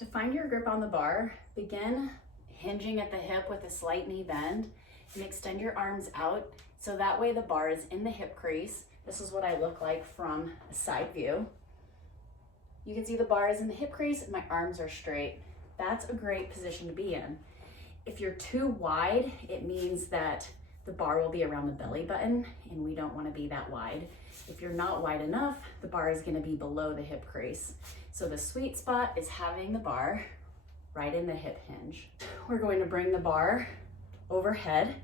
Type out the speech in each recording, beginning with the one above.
To find your grip on the bar, begin hinging at the hip with a slight knee bend and extend your arms out so that way the bar is in the hip crease. This is what I look like from a side view. You can see the bar is in the hip crease and my arms are straight. That's a great position to be in. If you're too wide, it means that the bar will be around the belly button and we don't want to be that wide. If you're not wide enough, the bar is going to be below the hip crease. So the sweet spot is having the bar right in the hip hinge. We're going to bring the bar overhead.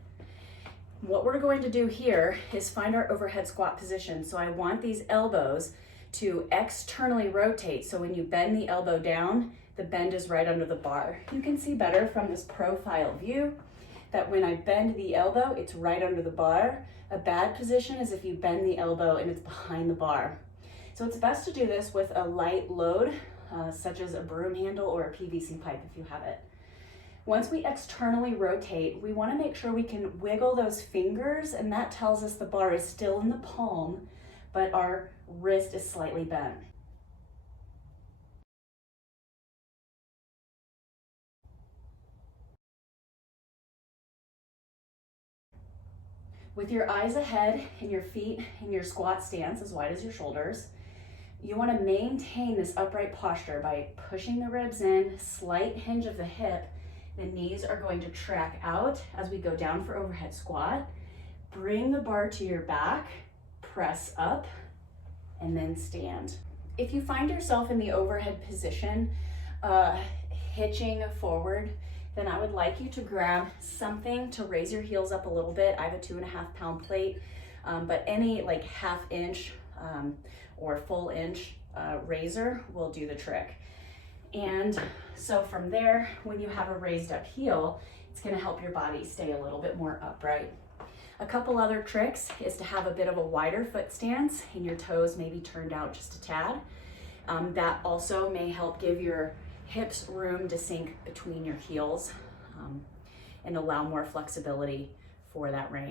What we're going to do here is find our overhead squat position. So I want these elbows to externally rotate. So when you bend the elbow down, the bend is right under the bar. You can see better from this profile view that when I bend the elbow, it's right under the bar. A bad position is if you bend the elbow and it's behind the bar. So it's best to do this with a light load, such as a broom handle or a PVC pipe if you have it. Once we externally rotate, we want to make sure we can wiggle those fingers, and that tells us the bar is still in the palm, but our wrist is slightly bent. With your eyes ahead and your feet in your squat stance as wide as your shoulders, you want to maintain this upright posture by pushing the ribs in, slight hinge of the hip. The knees are going to track out as we go down for overhead squat. Bring the bar to your back, press up, and then stand. If you find yourself in the overhead position, hitching forward, then I would like you to grab something to raise your heels up a little bit. I have a 2.5 pound plate, but any like 1/2 inch or full inch raiser will do the trick. And so from there, when you have a raised up heel, it's gonna help your body stay a little bit more upright. A couple other tricks is to have a bit of a wider foot stance and your toes maybe turned out just a tad. That also may help give your hips room to sink between your heels and allow more flexibility for that range.